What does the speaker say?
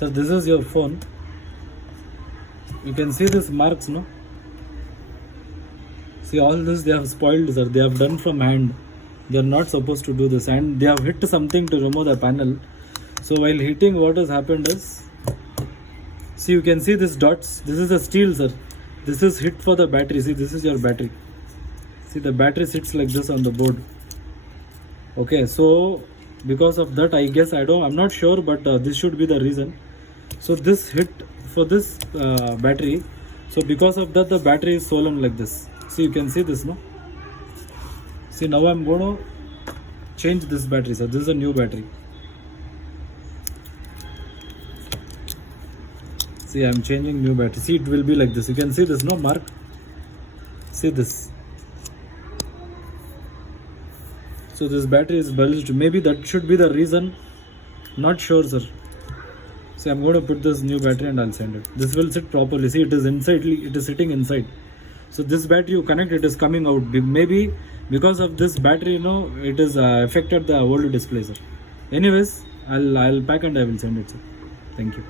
Sir, this is your phone. You can see these marks, no? See, all this they have spoiled, sir. They have done from hand. They are not supposed to do this, and they have hit something to remove the panel. So while hitting, what has happened is, see, you can see these dots. This is a steel, sir. This is hit for the battery. See, this is your battery. See, the battery sits like this on the board. Okay, so because of that, I guess I'm not sure, but this should be the reason. So this hit for this battery. So because of that, the battery is swollen like this. See, you can see this, no? See, now I'm going to change this battery, sir. This is a new battery. See, I'm changing new battery. See, it will be like this. You can see this, no, Mark? See this. So this battery is bulged. Maybe that should be the reason. Not sure, sir. See, I'm going to put this new battery and I'll send it. This will sit properly. See, it is inside. It is sitting inside. So this battery you connect, it is coming out. Maybe because of this battery, it is affected the old display, sir. Anyways, I'll pack and I will send it, sir. Thank you.